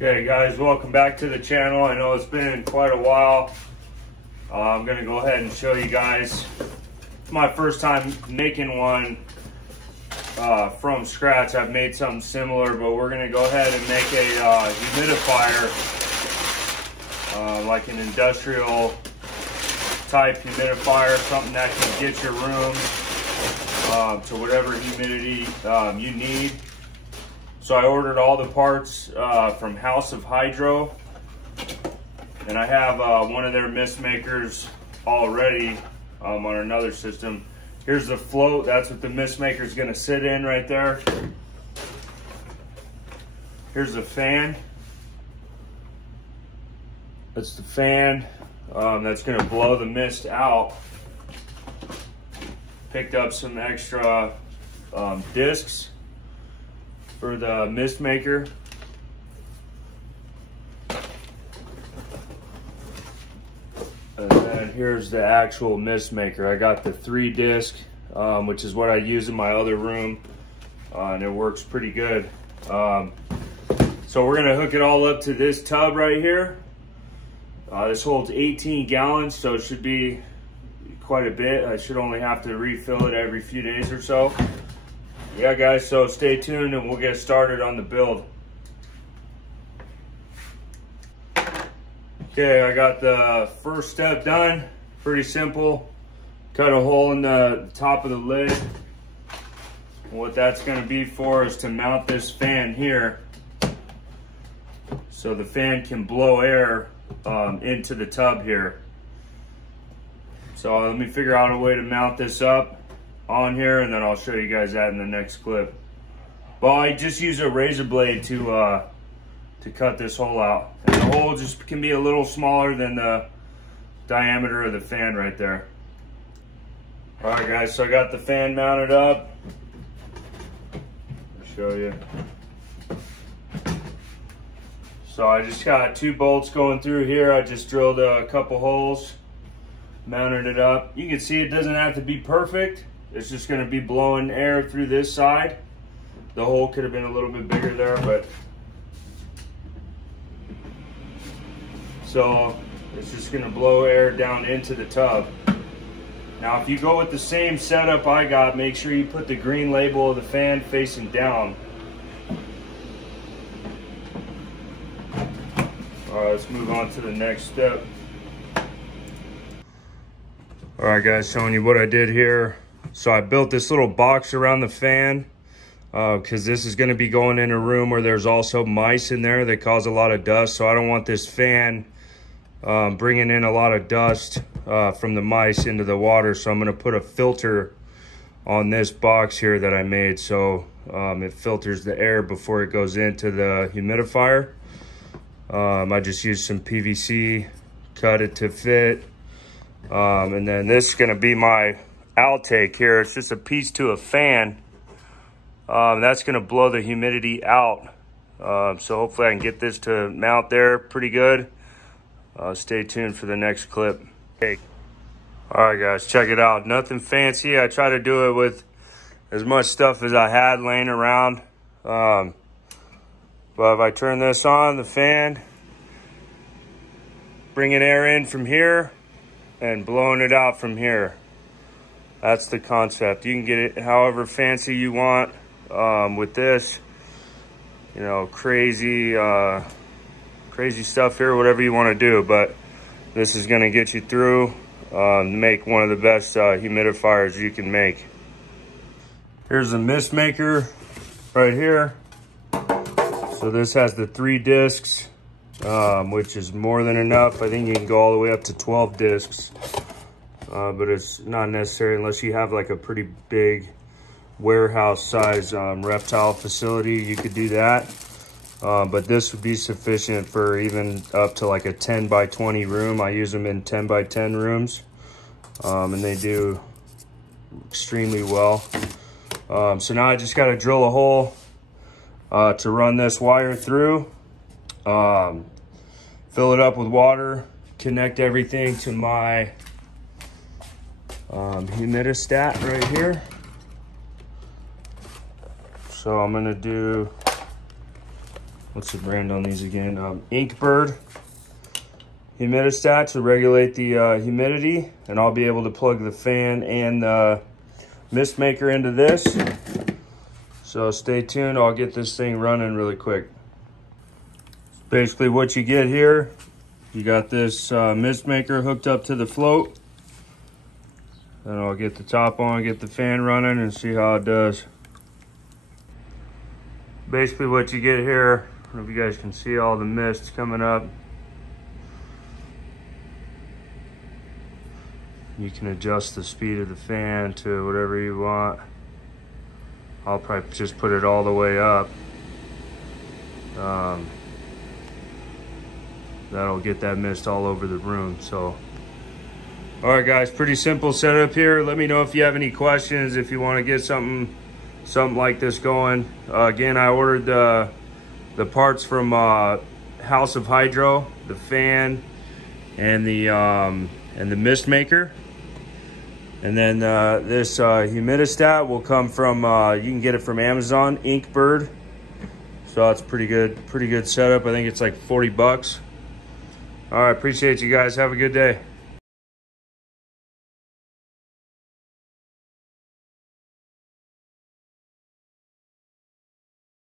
Okay guys, welcome back to the channel. I know it's been quite a while. I'm gonna go ahead and show you guys. It's my first time making one from scratch. I've made something similar, but we're gonna go ahead and make a humidifier, like an industrial type humidifier, something that can get your room to whatever humidity you need. So I ordered all the parts from House of Hydro, and I have one of their mist makers already on another system. Here's the float. That's what the mist maker is going to sit in right there. Here's the fan. That's the fan that's going to blow the mist out. Picked up some extra discs for the mist maker. And then here's the actual mist maker. I got the 3-disc, which is what I use in my other room, and it works pretty good. So we're gonna hook it all up to this tub right here. This holds 18 gallons, so it should be quite a bit. I should only have to refill it every few days or so. Yeah guys, so stay tuned and we'll get started on the build. Okay, I got the first step done. Pretty simple. Cut a hole in the top of the lid. What that's going to be for is to mount this fan here, so the fan can blow air into the tub here. So let me figure out a way to mount this up on here, and then I'll show you guys that in the next clip. Well, I just use a razor blade to cut this hole out, and the hole just can be a little smaller than the diameter of the fan right there. All right guys, so I got the fan mounted up. I'll show you. So I just got 2 bolts going through here. I just drilled a couple holes, mounted it up. You can see it doesn't have to be perfect. It's just going to be blowing air through this side. The hole could have been a little bit bigger there, but so it's just going to blow air down into the tub. Now if you go with the same setup I got, make sure you put the green label of the fan facing down. All right, let's move on to the next step. All right guys, showing you what I did here. So I built this little box around the fan because this is going to be going in a room where there's also mice in there that cause a lot of dust. So I don't want this fan bringing in a lot of dust from the mice into the water. So I'm going to put a filter on this box here that I made, so it filters the air before it goes into the humidifier. I just used some PVC, cut it to fit. And then this is going to be my outtake here. It's just a piece to a fan. That's going to blow the humidity out. So hopefully I can get this to mount there pretty good. Stay tuned for the next clip. Okay. All right guys, check it out. Nothing fancy. I try to do it with as much stuff as I had laying around. But if I turn this on, the fan, bringing air in from here and blowing it out from here. That's the concept. You can get it however fancy you want with this. You know, crazy stuff here, whatever you want to do. But this is going to get you through make one of the best humidifiers you can make. Here's the mist maker right here. So this has the 3 discs, which is more than enough. I think you can go all the way up to 12 discs. But it's not necessary unless you have like a pretty big warehouse size reptile facility. You could do that, but this would be sufficient for even up to like a 10 by 20 room. I use them in 10 by 10 rooms, and they do extremely well. So now I just got to drill a hole to run this wire through, fill it up with water, connect everything to my humidistat right here. So I'm gonna do what's the brand on these again? Inkbird humidistat to regulate the humidity, and I'll be able to plug the fan and the mist maker into this. So stay tuned, I'll get this thing running really quick. Basically what you get here, you got this mist maker hooked up to the float. Then I'll get the top on, get the fan running, and see how it does. Basically what you get here, I don't know if you guys can see all the mist coming up. You can adjust the speed of the fan to whatever you want. I'll probably just put it all the way up. That'll get that mist all over the room. So, all right guys, pretty simple setup here. Let me know if you have any questions, if you want to get something like this going. Again, I ordered the parts from House of Hydro, the fan and the mist maker. And then this humidistat will come from, you can get it from Amazon, Inkbird. So it's pretty good setup. I think it's like 40 bucks. All right, appreciate you guys. Have a good day.